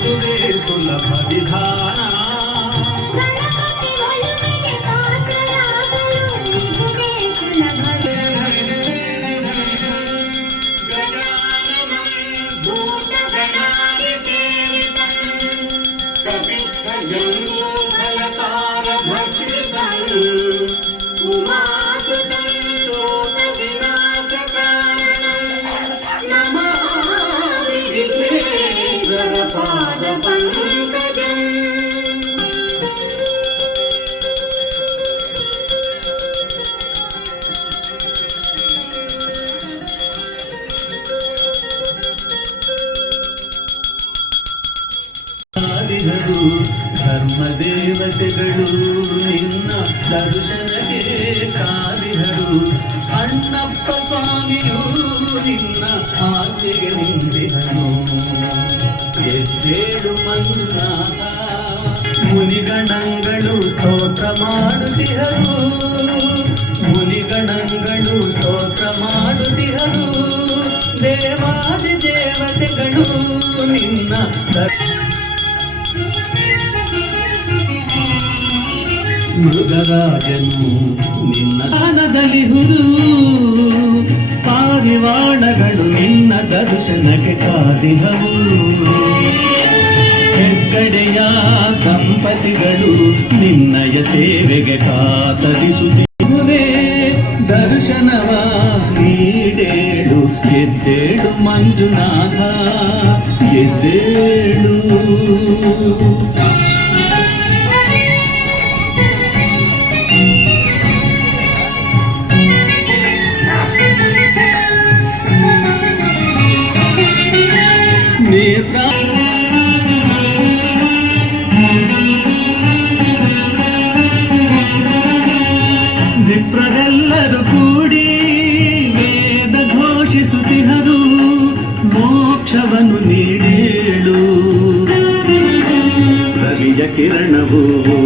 ಇದುವೇ ಸುಲಭ ವಿಧಾನ ಧರ್ಮ ದೇವತೆಗಳು ನಿನ್ನ ದರ್ಶನಕ್ಕೆ ಕಾದಿದರು ಅಣ್ಣಪ್ಪ ಸ್ವಾಮಿಯು ನಿನ್ನ ಆಸೆಗೆ ನಿಂತಿದನು. ಎದ್ದೇಳು ಮಂಜುನಾಥ, ಮುನಿಗಣಗಳು ಸ್ತೋತ್ರ ಮಾಡುತ್ತಿಹರು ಮುನಿಗಣಗಳು ಸ್ತೋತ್ರ ಮಾಡುತ್ತಿಹರು ದೇವಾದಿ ದೇವತೆಗಳು ನಿನ್ನ ಮೃಗರಾಜನು ನಿನ್ನ ದಾನದಲ್ಲಿ ಹುದು ಪಾರಿವಾಳಗಳು ನಿನ್ನ ದರ್ಶನಕ್ಕೆ ಕಾದಿಹವು. ಹೆಗ್ಗಡೆಯ ದಂಪತಿಗಳು ನಿನ್ನಯ ಸೇವೆಗೆ ಕಾತರಿಸುತ್ತಿರುವೆ ದರ್ಶನವ ನೀಡೇಳು, ಎದ್ದೇಳು ಮಂಜುನಾಥ, ಎದ್ದೇಳು కిరణవు